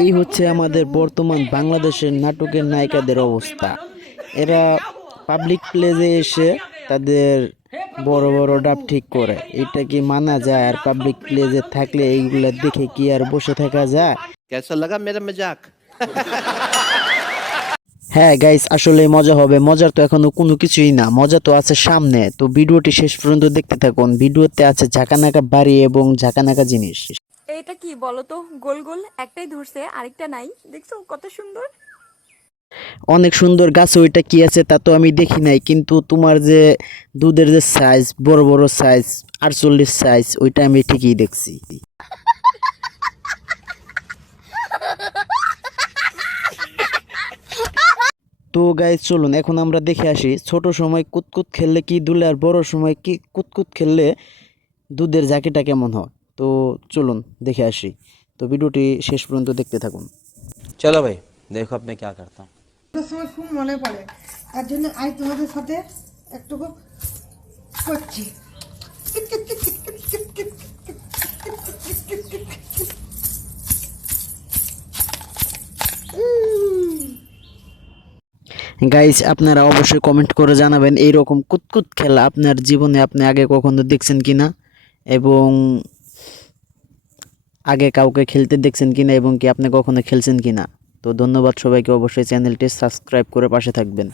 এই হচ্ছে আমাদের বর্তমান বাংলাদেশের নাটকের নায়িকাদের অবস্থা। এরা পাবলিক প্লেসে এসে তাদের বড় বড় ডাব ঠিক করে। এটা কি মানা যায়? আর পাবলিক প্লেসে থাকলে এইগুলো দেখে কি আর বসে থাকা যায়? কেসা লাগা মেরা মজাক? হ্যাঁ গাইস আসলে মজা হবে। মজার তো এখনও কোনো কিছুই না। মজা তো আছে সামনে। তো ভিডিওটি শেষ পর্যন্ত দেখতে থাকুন। ভিডিওতে আছে ঝাঁকানাকা বাড়ি এবং ঝাঁকানাকা জিনিস। এটা কি বলতো? গোল গোল একটাই ধরছে, আরেকটা নাই। দেখছ কত সুন্দর? অনেক সুন্দর গাছ, ওইটা কি আছে তা তো আমি দেখি নাই, কিন্তু তোমার যে দুধের যে সাইজ বড় বড় সাইজ আটচল্লিশ সাইজ ওইটা আমি ঠিকই দেখছি। তো গাইজ চলুন, এখন আমরা দেখে আসি, ছোট সময় কুতকুত খেললে কি দুলে আর বড় সময় কি কুতকুত খেললে দুধের জাকিটা কেমন হয়? তো চলুন দেখে আসি। তো ভিডিওটি শেষ পর্যন্ত দেখতে থাকুন। চলো ভাই দেখো আপনি কে করতাম। সময় খুব মনে পড়ে। তার জন্য আজ তোমাদের সাথে একটু করছি। গাইজ আপনারা অবশ্যই কমেন্ট করে জানাবেন এইরকম কুতকুত খেলা আপনার জীবনে আপনি আগে কখনো দেখছেন কি না এবং আগে কাউকে খেলতে দেখছেন কিনা এবং কি আপনি কখনো খেলছেন কিনা? তো ধন্যবাদ সবাইকে। অবশ্যই চ্যানেলটি সাবস্ক্রাইব করে পাশে থাকবেন।